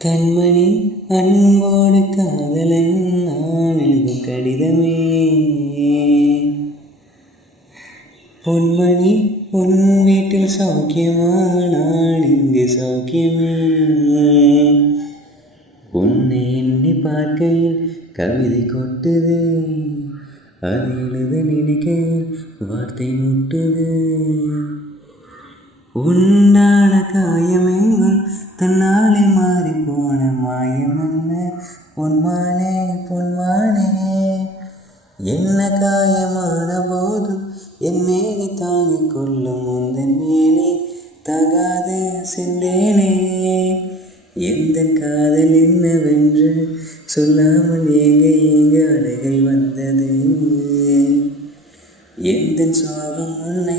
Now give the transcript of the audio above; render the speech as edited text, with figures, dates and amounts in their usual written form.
கண்மணி அன்போடு காதலன் நான் எழுதும் கடிதமே. பொன்மணி உன் வீட்டில் சௌக்கியமா, நான் இங்கு சௌக்கியமே. உன்னை எண்ணி பார்க்கையில் கவிதை கொட்டுது, அது எழுத நினைக்கையில் வார்த்தை முட்டுது. உண்டான காயமெங்கும் தன்னாலே மாறி போன மாயம் என்ன பொன்மானே பொன்மானே. என்ன காயமான போதும் என் மேலே தாங்கிக் கொள்ளும் உந்தன் மேலே தகாது சென்றேனே. எந்த காதல் என்னவென்று சொல்லாமல் ஏங்க ஏங்க அழகை வந்தது. எந்த சோகம் உன்னை